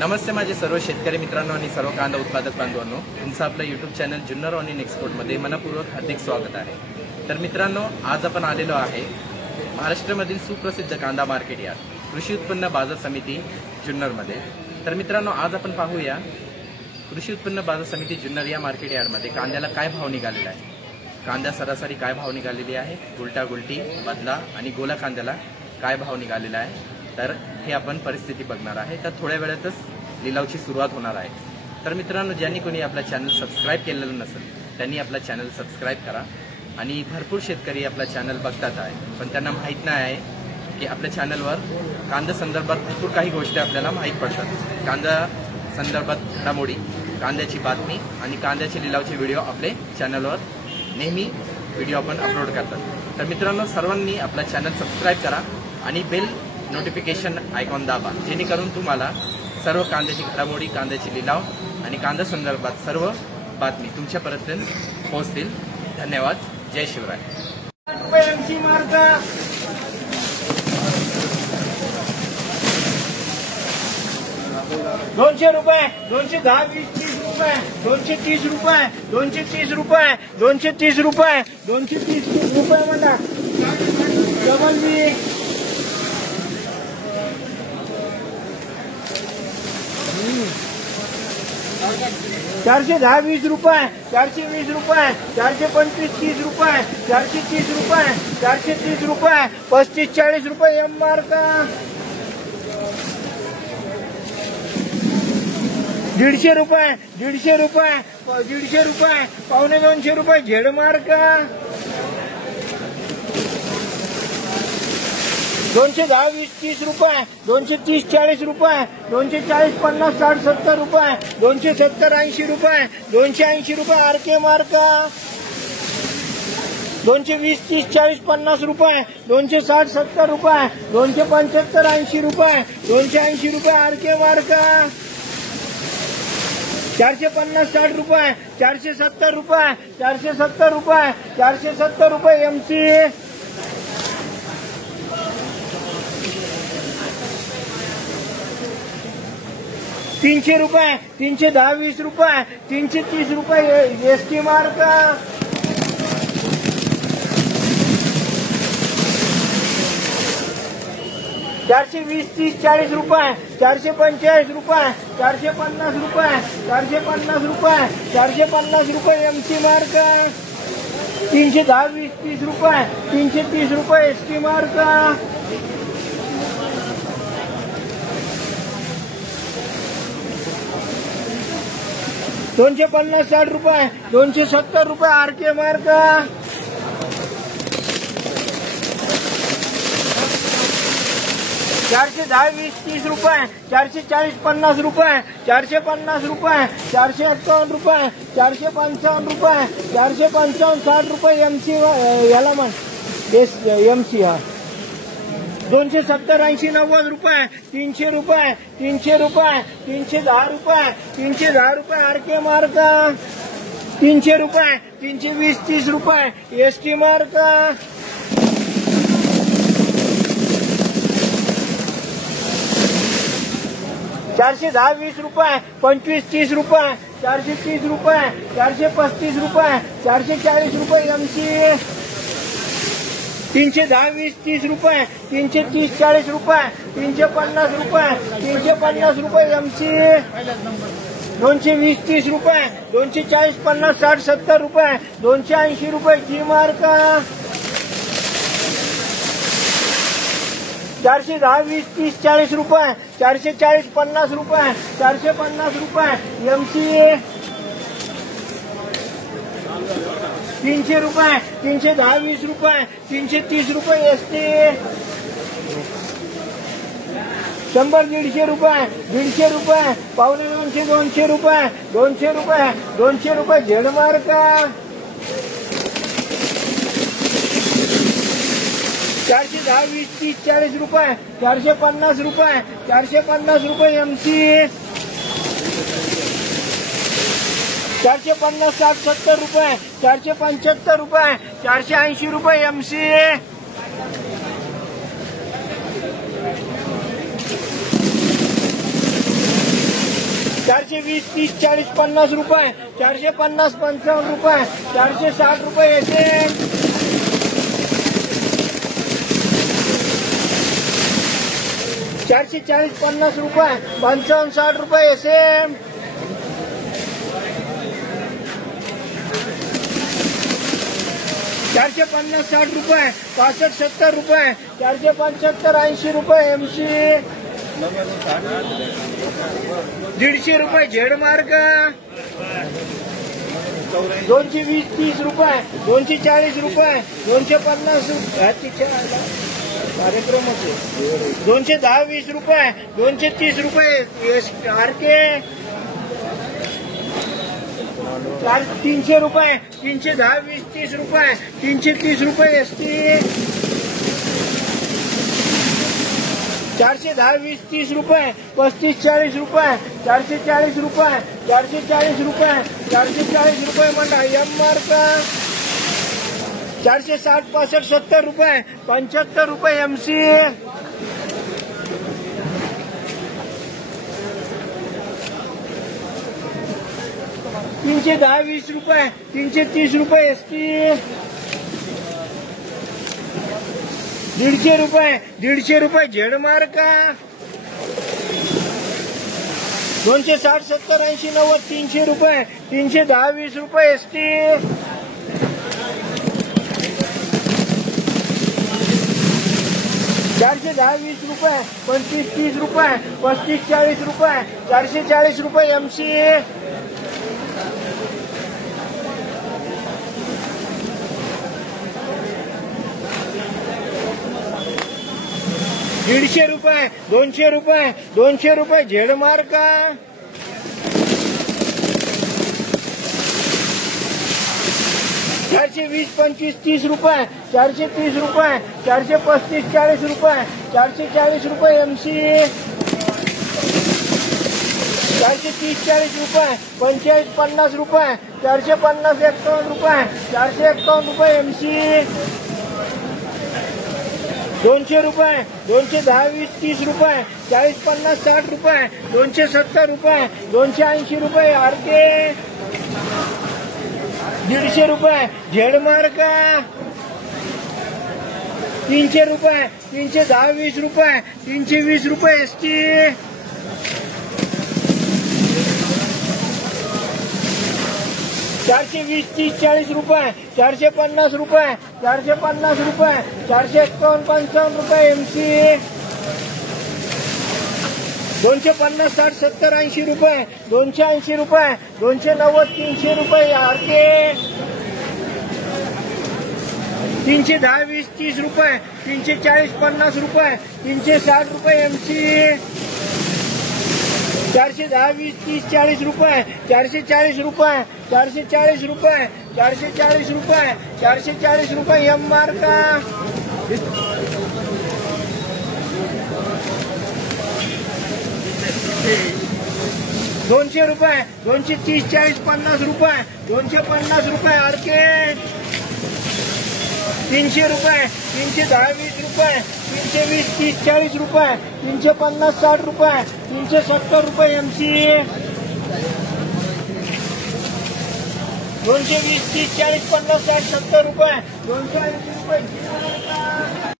नमस्ते माझे सर्व शेतकरी मित्रांनो आणि सर्व कांदा उत्पादक बांधवांनो, तुमचं आपलं यूट्यूब चॅनल जुन्नर ऑनियन एक्सपोर्टमध्ये मनपूर्वक हार्दिक स्वागत आहे। तर मित्रांनो, आज आपण आलेलो आहे महाराष्ट्रामधील सुप्रसिद्ध कांदा मार्केट यार्ड कृषी उत्पन्न बाजार समिती जुन्नरमध्ये। तर मित्रांनो, आज आपण पाहूया कृषी उत्पन्न बाजार समिती जुन्नर या मार्केट यार्डमध्ये कांद्याला काय भाव निघालेला आहे, कांदा सरासरी काय भाव निघालेली आहे, उलटा गुलटी बदला आणि गोला कांद्याला काय भाव निघालेला आहे, तर हे आपण परिस्थिती बघणार आहे। तर थोड्या वेळातच लिलावची सुरुवात होणार आहे। तर मित्रांनो, ज्यांनी कोणी आपला चॅनल सबस्क्राइब केलेलं नसेल त्यांनी आपला चॅनल सबस्क्राइब करा। आणि भरपूर शेतकरी आपला चॅनल बघतात आहे, पण त्यांना माहीत नाही आहे की आपल्या चॅनलवर कांदा संदर्भात भरपूर काही गोष्टी आपल्याला माहीत पडतात। कांदा संदर्भात घडामोडी, कांद्याची बातमी आणि कांद्याचे लिलावचे व्हिडिओ आपले चॅनलवर नेहमी व्हिडिओ आपण अपलोड करतात। तर मित्रांनो, सर्वांनी आपला चॅनल सबस्क्राइब करा आणि बेल नोटिफिकेशन आयकॉन दाबा, जेणेकरून तुम्हाला सर्व कांद्याची घडामोडी, कांद्याची लिलाव आणि कांदा संदर्भात सर्व बातमी तुमच्यापर्यंत पोहोचतील। धन्यवाद। जय शिवराय। 200 रुपये, 210, 20, 30 रुपये, 230 रुपये, 230 रुपये, 230 रुपये, 230 रुपये म्हणा। डबल बी 410, 20 रुपये, 420 रुपये, 425, 30 रुपये, 430 रुपये, 430 रुपये, 35, 40 रुपये एम मार्क। 150 रुपये, 150 रुपये, 150 रुपये, 1.25 रुपये झेड मार्क। 210, 20, 30 रुपये, 230, 40 रुपये, 240, 50, 60, 70 रुपये, 270, 80 रुपये, 280 रुपये आरके मार्क। 220, 30, 40, 50 रुपये, 260, 70 रुपये, 275, 80 रुपये, 280 रुपये आरके मार्क। 450, 60 रुपये, 470 रुपये, 470 रुपये, 470 रुपये एमसी। 300 रुपये, 310, 20 रुपये, 330 रुपये एसटी मार्क। 420, 30, 40 रुपये, 445 रुपये, 450 रुपये, 450 रुपये, 450 रुपये एमसी मार्क। 310, 20, 30 रुपये, 330 रुपये एसटी मार्क। 250, 60 रुपये, 270 रुपये आरके मार्क। 410, 20, 30 रुपये, 440, 50 रुपये, 450 रुपये, 451 रुपये, 455 रुपये, 455, 60 रुपये एमसी याला म्हण एमसी। हा 270, 80, 90 रुपये, 300 रुपये, 300 रुपये, 310 रुपये, 310 रुपये आरके मार्क। 300 रुपये, 320, 30 रुपये एसटी मार्क। 410, 20 रुपये, 25, 30 रुपये, 430 रुपये, 435 रुपये, 440 रुपये एमसी। 310, 20, 30 रुपये, 330, 40 रुपये, 350 रुपये, 350 रुपये एमसी। 220, 30 रुपये, 240, 50, 60, 70 रुपये, 280 रुपये जी मार्क। 410, 20, 30, 40 रुपये, 440, 50 रुपये, 450 रुपये एमसी। 300 रुपये, 310, 20 रुपये, 330 रुपये एसटी। 100, 150 रुपये, 150 रुपये, 250, 200 रुपये, 200 रुपये, 200 रुपये झेड मार्क। 410, 20, 30, 40 रुपये, 450 रुपये, 450 रुपये एमसी। 450, 60, 70 रुपये, 475 रुपये, 480 रुपये एमसी। 480, 420, 30, 40, 50 रुपये, 450, 55 रुपये, 460 रुपये एसएम, 440, 50 रुपये, 55, 60 रुपये एसएम, 450, 60 रुपये, 65, 70 रुपये, 475, 80 रुपये एमसी, 150 रुपये झेड मार्ग, 220, 30 रुपये, 240 रुपये, 250 कार्यक्रम होते, 210, 20 रुपये, 230 रुपये आरके, 300 रुपये, 310, 20, 30 रुपये, 330 रुपये एसटी, 410, 20, 30 रुपये, 35, 40 रुपये, 440 रुपये, 440 रुपये, 440 रुपये मंडा एम मार्क, 460, 65, 70 रुपये, 75 रुपये एमसी, 310, 20 रुपये, 330 रुपये एसटी, 150 रुपये, 150 रुपये झेड मार्क, 260, 70, 80, 90, 300 रुपये, 310, 20 रुपये एसटी, 410, 20 रुपये, 25, 30 रुपये, 35, 40 रुपये, 440 रुपये एमसी, 150 रुपये, 200 रुपये, 200 रुपये झेड मार्क, 420, 25, 30 रुपये, 430 रुपये, 435, 40 रुपये, 440 रुपये एमसी, 430, 40 रुपये, 45, 50 रुपये, 450, 51 रुपये, 451 रुपये एमसी, 200 रुपये, 210, 20, 30 रुपये, 40, 50, 60 रुपये, 270 रुपये, 280 रुपये आरके, 150 रुपये झेड मार्क, 300 रुपये, 310, 20 रुपये, 320 रुपये एसटी, 420, 30, 40 रुपये, 450 रुपये, 450 रुपये, 451, 55 रुपये एमसी, 250, 60, 70, 80 रुपये, 280 रुपये, 290, 300 रुपये आरके, 310, 20, 30 रुपये, 340, 50 रुपये, 360 रुपये एमसी, 410, 20, 30, 40 रुपये, 440 रुपये, 440 रुपये, 440 रुपये, 440 रुपये एम मार्क, 200 रुपये, 230, 40, 50 रुपये, 250 रुपये आरके, 300 रुपये, 310, 20 रुपये, 320, 30, 40 रुपये, 350, 60 रुपये, 370 रुपये एमसी, 220, 30, 40, 50, 60, 70 रुपये, 280 रुपये